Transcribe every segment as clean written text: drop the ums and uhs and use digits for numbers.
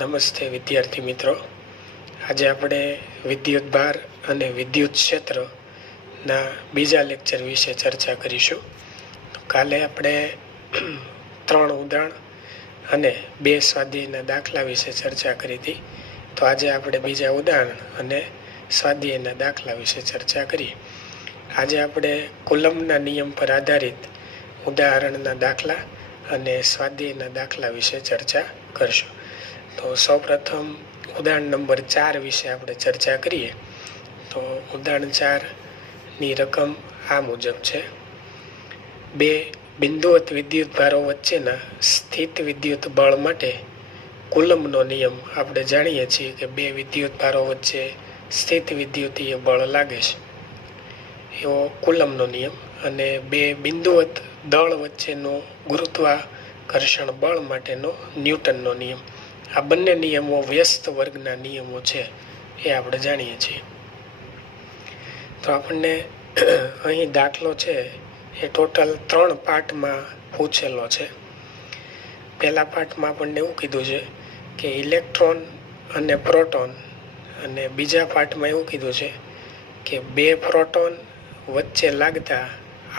નમસ્તે વિદ્યાર્થી મિત્રો. આજે આપણે વિદ્યુત ભાર અને વિદ્યુત ક્ષેત્રના બીજા લેક્ચર વિશે ચર્ચા કરીશું. કાલે આપણે 3 ઉદાહરણ અને 2 સ્વાધ્યાયના દાખલા વિશે ચર્ચા કરી હતી. તો આજે આપણે બીજા ઉદાહરણ અને સ્વાધ્યાયના દાખલા વિશે ચર્ચા કરીએ. આજે આપણે કુલમ્બના નિયમ પર આધારિત ઉદાહરણના દાખલા અને સ્વાધ્યાયના દાખલા વિશે ચર્ચા કરશું. તો સૌપ્રથમ ઉદાહરણ નંબર 4 વિશે આપણે ચર્ચા કરીએ. તો ઉદાહરણ 4ની રકમ આ મુજબ છે. 2 બિંદુવત વિદ્યુત ભારો વચ્ચેના સ્થિત વિદ્યુત બળ માટે કુલમ્બનો નિયમ આપણે જાણીએ છીએ કે 2 વિદ્યુત ભારો વચ્ચે સ્થિત વિદ્યુતીય બળ લાગે છે એવો કુલમ્બનો નિયમ, અને 2 બિંદુવત દળ વચ્ચેનો ગુરુત્વાકર્ષણ બળ માટેનો ન્યૂટનનો નિયમ. આ બંને નિયમો વ્યસ્ત વર્ગના નિયમો છે એ આપણે જાણીએ છીએ. તો આપણને અહીં દાખલો છે એ ટોટલ 3 પાર્ટમાં પૂછેલો છે. પહેલા પાર્ટમાં આપણને એવું કીધું છે કે ઇલેક્ટ્રોન અને પ્રોટોન, અને બીજા પાર્ટમાં એવું કીધું છે કે 2 પ્રોટોન વચ્ચે લાગતા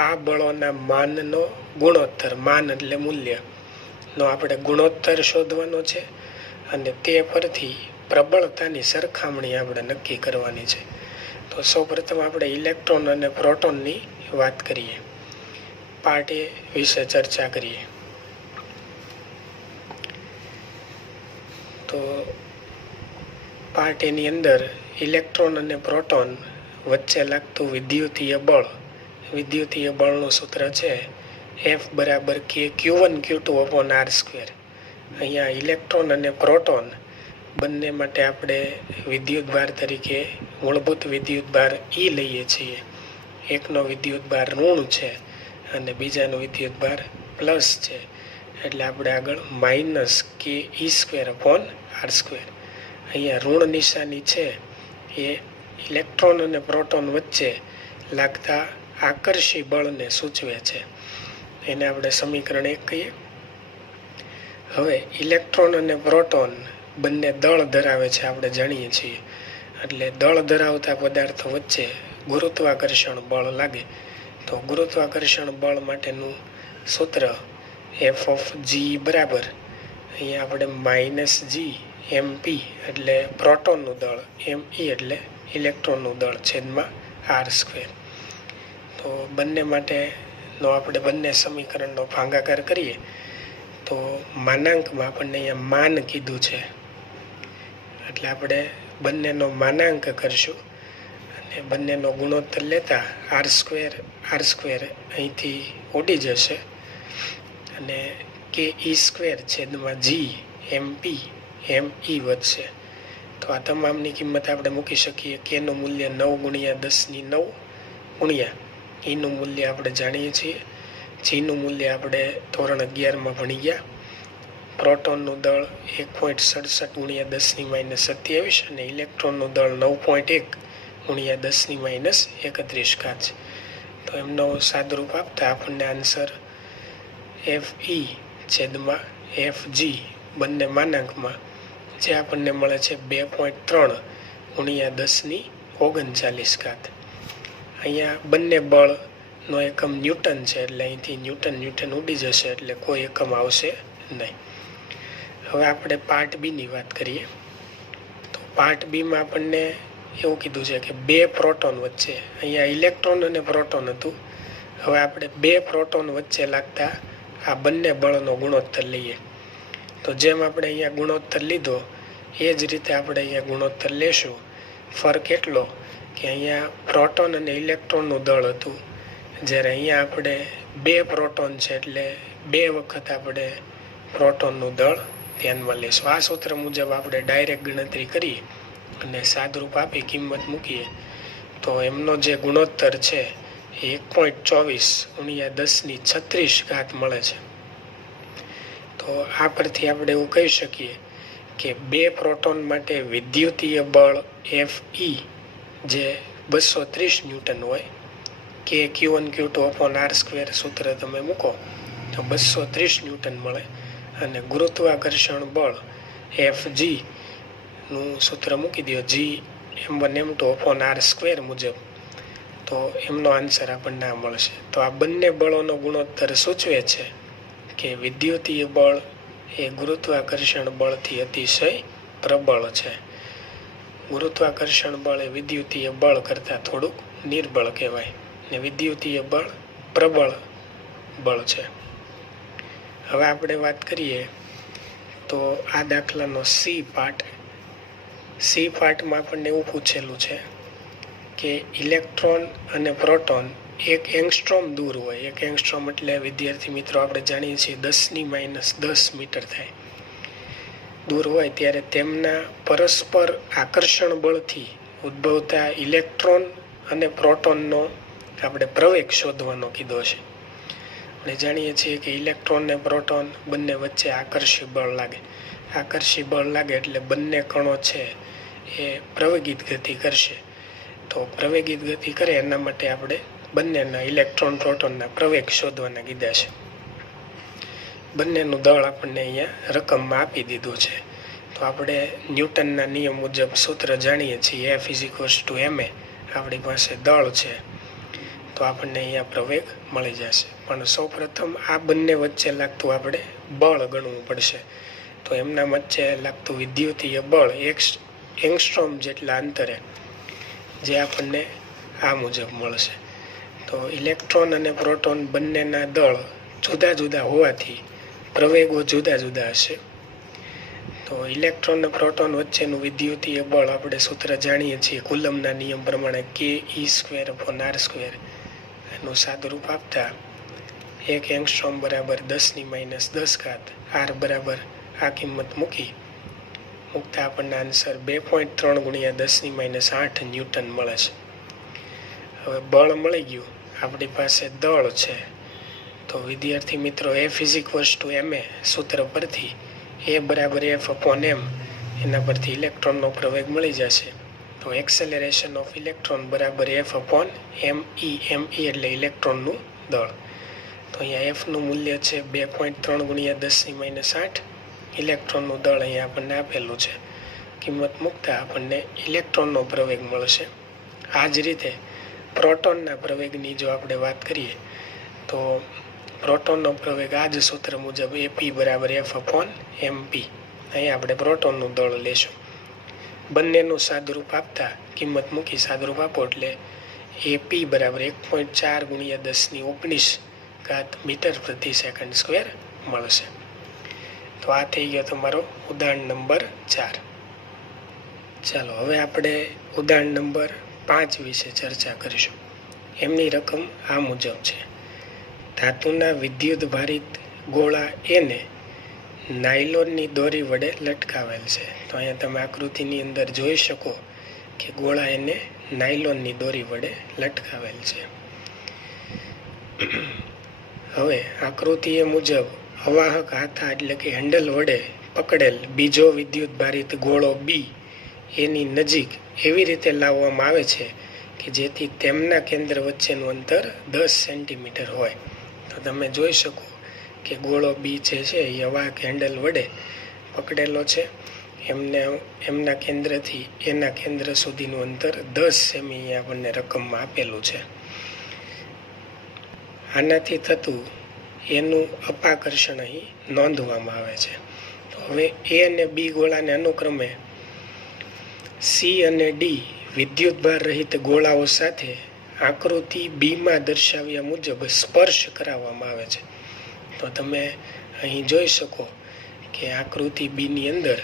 આ બળોના માનનો ગુણોત્તર, માન એટલે મૂલ્યનો આપણે ગુણોત્તર શોધવાનો છે, અને તે પરથી પ્રબળતાની સરખામણી આપણે નક્કી કરવાની છે. તો સૌપ્રથમ આપણે ઇલેક્ટ્રોન અને પ્રોટોનની વાત કરીએ. પાર્ટ એ વિશે ચર્ચા કરીએ. તો પાર્ટ એની અંદર ઇલેક્ટ્રોન અને પ્રોટોન વચ્ચે લાગતું વિદ્યુતીય બળનું સૂત્ર છે F = K Q1 Q2/R². અહીંયા ઇલેક્ટ્રોન અને પ્રોટોન બંને માટે આપણે વિદ્યુતભાર તરીકે મૂળભૂત વિદ્યુતભાર E લઈએ છીએ. એકનો વિદ્યુતભાર ઋણ છે અને બીજાનો વિદ્યુતભાર પ્લસ છે, એટલે આપણે આગળ -Ke²/R². અહીંયા ઋણ નિશાની છે એ ઇલેક્ટ્રોન અને પ્રોટોન વચ્ચે લાગતા આકર્ષી બળને સૂચવે છે. એને આપણે સમીકરણ 1 કહીએ. હવે ઇલેક્ટ્રોન અને પ્રોટોન બંને દળ ધરાવે છે, આપણે જાણીએ છીએ. એટલે દળ ધરાવતા પદાર્થો વચ્ચે ગુરુત્વાકર્ષણ બળ લાગે. તો ગુરુત્વાકર્ષણ બળ માટેનું સૂત્ર F(g) બરાબર અહીંયા આપણે -G mp એટલે પ્રોટોનનું દળ, me એટલે ઇલેક્ટ્રોનનું દળ /R². તો બંને માટેનો આપણે બંને સમીકરણનો ભાગાકાર કરીએ તો માનાંકમાં આપણને અહીંયા માન કીધું છે, એટલે આપણે બંનેનો માનાંક કરશું અને બંનેનો ગુણોત્તર લેતા R² અહીંથી ઉડી જશે, અને Ke²/G mp me વધશે. તો આ તમામની કિંમત આપણે મૂકી શકીએ. કેનું મૂલ્ય 9 × 10⁹ ગુણ્યા ઈનું મૂલ્ય આપણે જાણીએ છીએ. જીનું મૂલ્ય આપણે ધોરણ 11માં ભણી ગયા. પ્રોટોનનું દળ 1.67 × 10⁻27 અને ઇલેક્ટ્રોનનું દળ 9.1 × 10⁻31 છે. તો એમનો સાદરૂપ આપતા આપણને આન્સર Fe/Fg બંને માનાંકમાં જે આપણને મળે છે 2.3 × 10⁻39. અહીંયા બંને બળનો એકમ ન્યૂટન છે, એટલે અહીંથી ન્યૂટન ઉડી જશે, એટલે કોઈ એકમ આવશે નહીં. હવે આપણે પાર્ટ બીની વાત કરીએ. તો પાર્ટ બીમાં આપણને એવું કીધું છે કે 2 પ્રોટોન વચ્ચે, અહીંયા ઇલેક્ટ્રોન અને પ્રોટોન હતું. હવે આપણે 2 પ્રોટોન વચ્ચે લાગતા આ બંને બળનો ગુણોત્તર લઈએ. તો જેમ આપણે અહીંયા ગુણોત્તર લીધો એ જ રીતે આપણે અહીંયા ગુણોત્તર લેશું. ફરક એટલો કે અહીંયા પ્રોટોન અને ઇલેક્ટ્રોનનું દળ હતું, જ્યારે અહીંયા આપણે 2 પ્રોટોન છે એટલે 2 વખત આપણે પ્રોટોનનું દળ ધ્યાનમાં લઈશું. આ સૂત્ર મુજબ આપણે ડાયરેક્ટ ગણતરી કરીએ અને સાદરૂપ આપી કિંમત મૂકીએ તો એમનો જે ગુણોત્તર છે એ 1.24 × 10⁻36 મળે છે. તો આ પરથી આપણે એવું કહી શકીએ કે 2 પ્રોટોન માટે વિદ્યુતીય બળ Fe જે 230 ન્યૂટન હોય, K Q1 Q2/R² સૂત્ર તમે મૂકો તો 230 ન્યૂટન મળે, અને ગુરુત્વાકર્ષણ બળ એફ જીનું સૂત્ર મૂકી દો, G m1m2/r² મુજબ, તો એમનો આન્સર આપણને આ મળશે. તો આ બંને બળોનો ગુણોત્તર સૂચવે છે કે વિદ્યુતીય બળ એ ગુરુત્વાકર્ષણ બળથી અતિશય પ્રબળ છે. ગુરુત્વાકર્ષણ બળ એ વિદ્યુતીય બળ કરતાં થોડુંક નિર્બળ કહેવાય ને વિદ્યુતીય બળ પ્રબળ બળ છે. હવે આપણે વાત કરીએ તો આ દાખલાનો સી પાર્ટમાં આપણને એવું પૂછેલું છે કે ઇલેક્ટ્રોન અને પ્રોટોન 1 એંગસ્ટ્રોમ દૂર હોય. 1 એંગસ્ટ્રોમ એટલે વિદ્યાર્થી મિત્રો આપણે જાણીએ છીએ 10⁻10 મીટર થાય. દૂર હોય ત્યારે તેમના પરસ્પર આકર્ષણ બળથી ઉદ્ભવતા ઇલેક્ટ્રોન અને પ્રોટોનનો આપણે પ્રવેગ શોધવાનો કીધો છે. આપણે જાણીએ છીએ કે ઇલેક્ટ્રોન અને પ્રોટોન બંને વચ્ચે આકર્ષી બળ લાગે. આકર્ષી બળ લાગે એટલે બંને કણો છે એ પ્રવેગિત ગતિ કરશે. તો પ્રવેગિત ગતિ કરે એના માટે આપણે બંનેના ઇલેક્ટ્રોન પ્રોટોનના પ્રવેગ શોધવાના કીધા છે. બંનેનું દળ આપણને અહીંયા રકમમાં આપી દીધું છે. તો આપણે ન્યૂટનના નિયમ મુજબ સૂત્ર જાણીએ છીએ, F = ma. આપણી પાસે દળ છે તો આપણને અહીંયા પ્રવેગ મળી જશે. પણ સૌપ્રથમ આ બંને વચ્ચે લાગતું આપણે બળ ગણવું પડશે. તો એમના વચ્ચે લાગતું વિદ્યુતીય બળ 1 એંગસ્ટ્રોમ જેટલા અંતરે, જે આપણને આ મુજબ મળશે. તો ઇલેક્ટ્રોન અને પ્રોટોન બંનેના દળ જુદા જુદા હોવાથી પ્રવેગો જુદા જુદા હશે. તો ઇલેક્ટ્રોન અને પ્રોટોન વચ્ચેનું વિદ્યુતીય બળ આપણે સૂત્ર જાણીએ છીએ કુલમના નિયમ પ્રમાણે Ke²/r². એનું સાદુરૂપ આપતા 1 એંગસ્ટ્રોમ બરાબર 10⁻10, r બરાબર આ કિંમત મૂકતા આપણને આન્સર 2.3 × 10⁻8 ન્યૂટન મળે છે. હવે બળ મળી ગયું, આપણી પાસે દળ છે. તો વિદ્યાર્થી મિત્રો F = ma સૂત્ર પરથી A = F/m એના પરથી ઇલેક્ટ્રોનનો પ્રવેગ મળી જશે. તો એક્સેલરેશન ઓફ ઇલેક્ટ્રોન બરાબર F/me. me એટલે ઇલેક્ટ્રોનનું દળ. તો અહીંયા Fનું મૂલ્ય છે 2.3 × 10⁻8. ઇલેક્ટ્રોનનું દળ અહીંયા આપણને આપેલું છે. કિંમત મૂકતા આપણને ઇલેક્ટ્રોનનો પ્રવેગ મળશે. આ જ રીતે પ્રોટોનના પ્રવેગની જો આપણે વાત કરીએ તો પ્રોટોનનો પ્રવેગ આ જ સૂત્ર મુજબ AP = F/mp. અહીંયા આપણે પ્રોટોનનું દળ લેશું. બંનેનું સાદુરૂપ આપતા કિંમત મૂકી સાદુરૂપ આપો એટલે AP = 1.4 × 10⁻19 મીટર/સેકન્ડ² મળશે. તો આ થઈ ગયો તમારો ઉદાહરણ નંબર 4. ચાલો હવે આપણે ઉદાહરણ નંબર 5 વિશે ચર્ચા કરીશું. એમની રકમ આ મુજબ છે. ધાતુના વિદ્યુત ભારિત ગોળા એને નાયલોનની દોરી વડે લટકાવેલ છે. તો અહીંયા તમે આકૃતિની અંદર જોઈ શકો કે ગોળા એને નાયલોનની દોરી વડે લટકાવેલ છે. હવે આકૃતિ મુજબ અવાહક હાથા એટલે કે હેન્ડલ વડે પકડેલ બીજો વિદ્યુત ભારિત ગોળો B એની નજીક એવી રીતે લાવવામાં આવે છે કે જેથી તેમના કેન્દ્ર વચ્ચેનું અંતર 10 સેન્ટીમીટર હોય. તો તમે જોઈ શકો કે ગોળો B જે છે એ અવાહક હેન્ડલ વડે પકડેલો છે. એમના કેન્દ્રથી એના કેન્દ્ર સુધીનું અંતર 10 સેમી આપણને રકમમાં આપેલું છે. આનાથી થતું એનું અપાકર્ષણ અહીં નોંધવામાં આવે છે. તો હવે A અને B ગોળાને અનુક્રમે C અને D વિદ્યુતભાર રહિત ગોળાઓ સાથે આકૃતિ બીમાં દર્શાવ્યા મુજબ સ્પર્શ કરાવવામાં આવે છે. તો તમે અહીં જોઈ શકો કે આકૃતિ બીની અંદર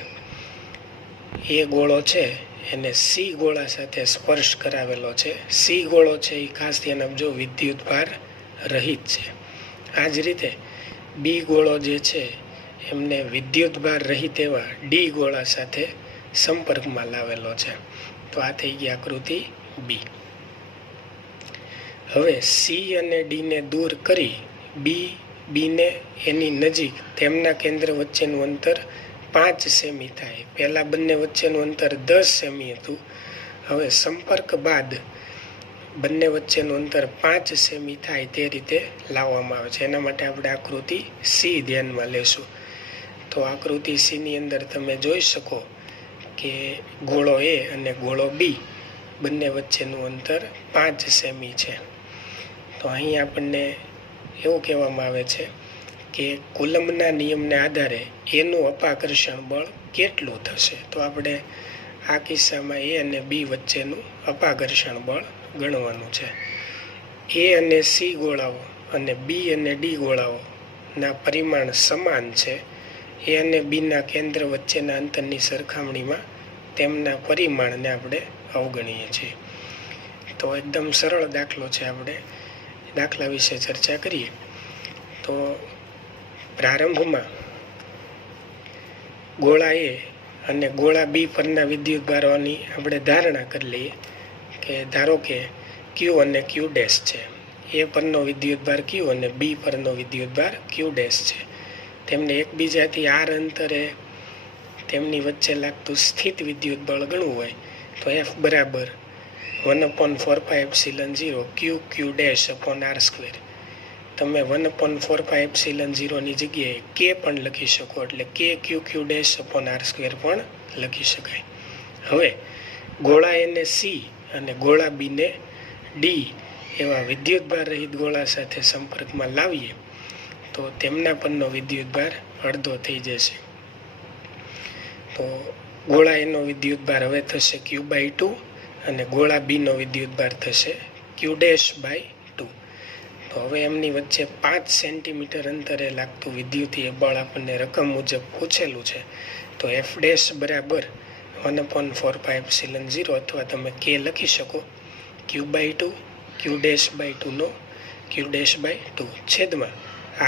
એ ગોળો છે એને C ગોળા સાથે સ્પર્શ કરાવેલો છે. C ગોળો છે એ ખાસ ધ્યાન આપજો વિદ્યુતભાર રહિત છે. આ જ રીતે B ગોળો જે છે એમને વિદ્યુતભાર રહિત એવા D ગોળા સાથે સંપર્કમાં લાવેલો છે. તો આ થઈ ગઈ આકૃતિ B. હવે C અને D ને દૂર કરી બીને એની નજીક તેમના કેન્દ્ર વચ્ચેનું અંતર 5 સેમી થાય. પહેલાં બંને વચ્ચેનું અંતર 10 સેમી હતું. હવે સંપર્ક બાદ બંને વચ્ચેનું અંતર 5 સેમી થાય તે રીતે લાવવામાં આવે છે. એના માટે આપણે આકૃતિ C ધ્યાનમાં લેશું. તો તો આકૃતિ સીની અંદર તમે જોઈ શકો કે ગોળો એ અને ગોળો બી બંને વચ્ચેનું અંતર 5 સેમી છે. તો અહીં આપણને એવું કહેવામાં આવે છે કે કુલમના નિયમને આધારે એનું અપાકર્ષણ બળ કેટલું થશે. તો આપણે આ કિસ્સામાં એ અને બી વચ્ચેનું અપાકર્ષણ બળ ગણવાનું છે. એ અને સી ગોળાઓ અને બી અને ડી ગોળાઓના પરિમાણ સમાન છે. એ અને બીના કેન્દ્ર વચ્ચેના અંતરની સરખામણીમાં તેમના પરિમાણને આપણે અવગણીએ છીએ. તો એકદમ સરળ દાખલો છે. આપણે દાખલા વિશે ચર્ચા કરીએ તો પ્રારંભમાં ગોળા એ અને ગોળા બી પરના વિદ્યુતભારોની આપણે ધારણા કરી લઈએ કે ધારો કે ક્યુ અને ક્યુ ડેશ છે. એ પરનો વિદ્યુતભાર ક્યુ અને બી પરનો વિદ્યુતભાર ક્યુ ડેશ છે. તેમને એકબીજાથી આર અંતરે તેમની વચ્ચે લાગતું સ્થિત વિદ્યુત બળ ગણવું હોય તો F બરાબર 1/4πε0 Q Q dash upon R square. તમે 1/4πε0ની જગ્યાએ કે પણ લખી શકો, એટલે કે Q Q dash upon R square પણ લખી શકાય. હવે ગોળા એને સી અને ગોળા બીને ડી એવા વિદ્યુતભાર રહિત ગોળા સાથે સંપર્કમાં લાવીએ તો તેમના પરનો વિદ્યુતભાર અડધો થઈ જશે. તો ગોળા એનો વિદ્યુતભાર હવે થશે Q/2 અને ગોળા બીનો વિદ્યુતભાર થશે Q'/2. તો હવે એમની વચ્ચે 5 સેન્ટીમીટર અંતરે લાગતું વિદ્યુતીય બળ આપણને રકમ મુજબ પૂછેલું છે. તો F' બરાબર 1/4πε0 અથવા તમે K લખી શકો Q/2 Q'/2 નો Q'/2 છેદમાં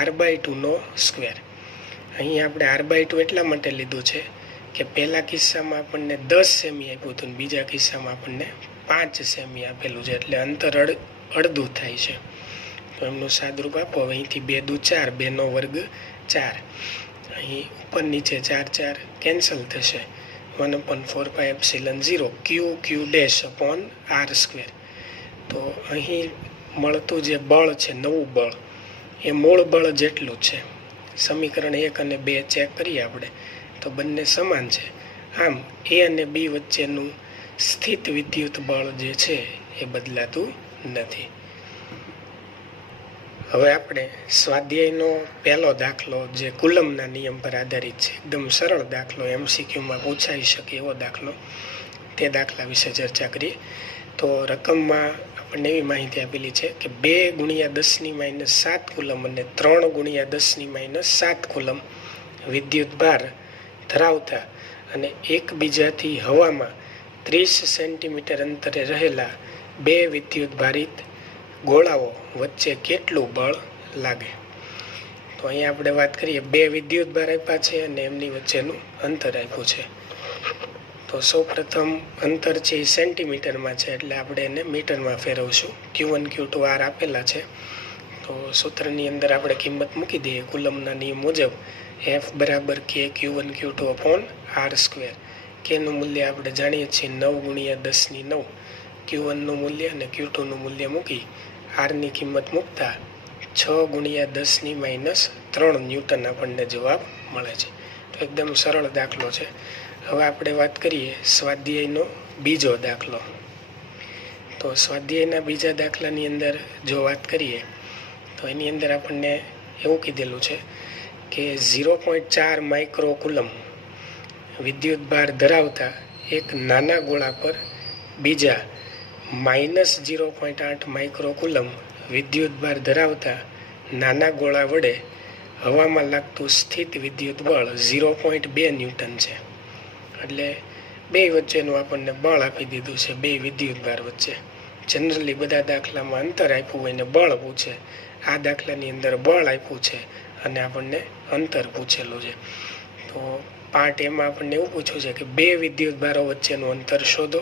R/2 નો સ્ક્વેર. અહીં આપણે R/2 એટલા માટે લીધું છે કે પહેલા કિસ્સામાં આપણને 10 સેમી આપ્યું હતું, બીજા કિસ્સામાં આપણને 5 સેમી આપેલું છે, એટલે અંતર અડધું થાય છે. તો એમનું સાદરૂપ આપો. હવે અહીંથી 2 દુ 4, 2 નો વર્ગ 4, અહીં ઉપર નીચે 4 4 કેન્સલ થશે. 1/4πε0 Q Q dash upon R square. તો અહીં મળતું જે બળ છે, નવું બળ, એ મૂળ બળ જેટલું છે. સમીકરણ 1 અને 2 ચેક કરીએ આપણે તો બંને સમાન છે. આમ એ અને બી વચ્ચેનું સ્થિત વિદ્યુત બળ જે છે એ બદલાતું નથી. હવે આપણે સ્વાધ્યાયનો પહેલો દાખલો જે કુલમના નિયમ પર આધારિત છે, એકદમ સરળ દાખલો, MCQમાં પૂછાઈ શકે એવો દાખલો, તે દાખલા વિશે ચર્ચા કરીએ. તો રકમમાં આપણને એવી માહિતી આપેલી છે કે 2 × 10⁻7 કુલમ અને 3 × 10⁻7 કુલમ વિદ્યુત ભાર ધરાવતા અને એકબીજાથી હવામાં 30 સેન્ટીમીટર અંતરે રહેલા 2 વિદ્યુત ભારિત ગોળાઓ વચ્ચે કેટલું બળ લાગે. તો અહીંયા આપણે વાત કરીએ, 2 વિદ્યુત ભાર આપ્યા છે અને એમની વચ્ચેનું અંતર આપ્યું છે. તો સૌપ્રથમ અંતર છે એ સેન્ટીમીટરમાં છે, એટલે આપણે એને મીટરમાં ફેરવશું. Q1 Q2 R આપેલા છે. તો સૂત્રની અંદર આપણે કિંમત મૂકી દઈએ કુલમના નિયમ મુજબ. F બરાબર K Q1 Q2 upon R square. Kનું મૂલ્ય આપણે જાણીએ છીએ 9 × 10⁹. Q1નું મૂલ્ય અને Q2નું મૂલ્ય મૂકી Rની કિંમત મૂકતા 6 × 10⁻3 ન્યૂટન આપણને જવાબ મળે છે. તો એકદમ સરળ દાખલો છે. હવે આપણે વાત કરીએ સ્વાધ્યાયનો બીજો દાખલો. તો સ્વાધ્યાયના બીજા દાખલાની અંદર જો વાત કરીએ તો એની અંદર આપણને એવું કીધેલું છે કે 0.4 માઇક્રો કુલમ વિદ્યુત ભાર ધરાવતા એક નાના ગોળા પર બીજા -0.8 માઇક્રો કુલમ વિદ્યુત ભાર ધરાવતા નાના ગોળા વડે હવામાં લાગતું સ્થિત વિદ્યુત બળ 0.2 ન્યૂટન છે. એટલે બે વચ્ચેનું આપણને બળ આપી દીધું છે, 2 વિદ્યુત ભાર વચ્ચે. જનરલી બધા દાખલામાં અંતર આપ્યું હોય ને બળ પૂછે. આ દાખલાની અંદર બળ આપ્યું છે અને આપણને અંતર પૂછેલું છે. તો પાર્ટ એમાં આપણને એવું પૂછ્યું છે કે 2 વિદ્યુત ભારો વચ્ચેનું અંતર શોધો,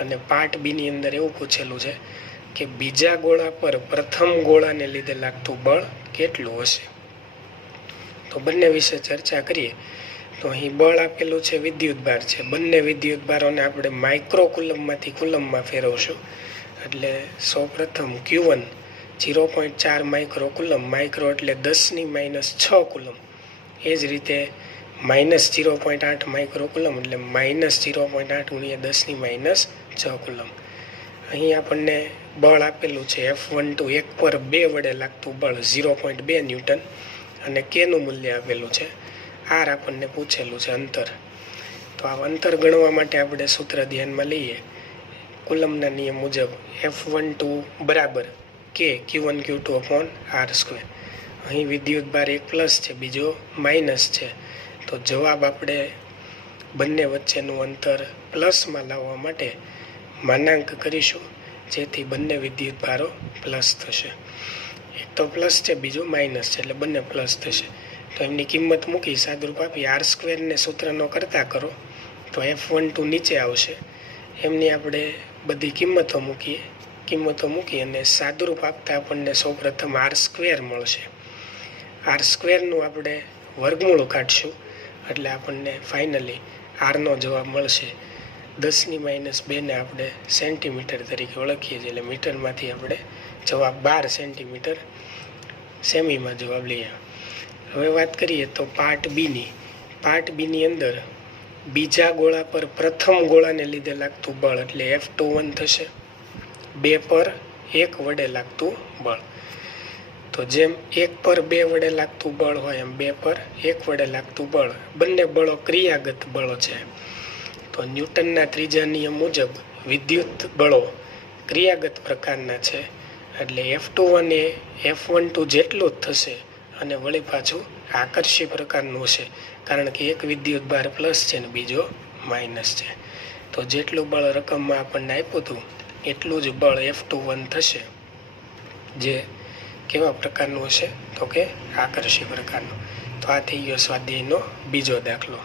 અને પાર્ટ બીની અંદર એવું પૂછેલું છે કે બીજા ગોળા પર પ્રથમ ગોળાને લીધે લાગતું બળ કેટલું હશે. તો બંને વિશે ચર્ચા કરીએ તો અહીં બળ આપેલું છે, વિદ્યુત ભાર છે. બંને વિદ્યુત ભારોને આપણે માઇક્રો કુલમમાંથી કુલમમાં ફેરવશું. એટલે સૌપ્રથમ Q1 0.4 માઇક્રો કુલમ, માઇક્રો એટલે 10⁻6 કુલમ. એ જ રીતે -0.8 માઇક્રો કુલમ એટલે -0.8 ગુણ્યા 10⁻6 કુલમ. અહીં આપણને બળ આપેલું છે F12 1 પર 2 વડે લાગતું બળ 0.2 ન્યૂટન અને કેનું મૂલ્ય આપેલું છે આર આપણને પૂછેલું છે અંતર. તો આ અંતર ગણવા માટે આપણે સૂત્ર ધ્યાનમાં લઈએ. કુલમના નિયમ મુજબ F12 બરાબર કે Q1 Q2 અપોન R². અહીં વિદ્યુત ભાર એક પ્લસ છે, બીજો માઇનસ છે. તો જવાબ આપણે બંને વચ્ચેનું અંતર પ્લસમાં લાવવા માટે માનાંક કરીશું, જેથી બંને વિદ્યુત ભારો પ્લસ થશે. એક તો પ્લસ છે, બીજું માઇનસ છે, એટલે બંને પ્લસ થશે. તો એમની કિંમત મૂકી સાદુરૂપ આપી R² સૂત્રનો કરતા કરો તો F12 નીચે આવશે. એમની આપણે બધી કિંમતો મૂકી અને સાદુરૂપ આપતા આપણને સૌપ્રથમ R² મળશે. R²નું આપણે વર્ગમૂળ કાઢશું એટલે આપણને ફાઇનલી આરનો જવાબ મળશે. 10⁻2 ને આપણે સેન્ટીમીટર તરીકે ઓળખીએ છીએ, એટલે મીટરમાંથી આપણે જવાબ 12 સેન્ટીમીટર સેમીમાં જવાબ લઈએ. હવે વાત કરીએ તો પાર્ટ બીની અંદર બીજા ગોળા પર પ્રથમ ગોળાને લીધે લાગતું બળ એટલે F21 થશે. 2 પર 1 વડે લાગતું બળ. તો જેમ 1 પર 2 વડે લાગતું બળ હોય એમ 2 પર 1 વડે લાગતું બળ, બંને બળો ક્રિયાગત બળો છે. તો ન્યૂટનના ત્રીજા નિયમ મુજબ વિદ્યુત બળો ક્રિયાગત પ્રકારના છે, એટલે F21 એ F12 જેટલું જ થશે અને વળી પાછું આકર્ષી પ્રકારનું છે, કારણ કે એક વિદ્યુત ભાર પ્લસ છે ને બીજો માઇનસ છે. તો જેટલું બળ રકમમાં આપણને આપ્યું હતું એટલું જ બળ F21 થશે, જે કેવા પ્રકારનું હશે તો કે આકર્ષી પ્રકારનું. તો આ થઈ ગયો સ્વાધ્યાયનો બીજો દાખલો.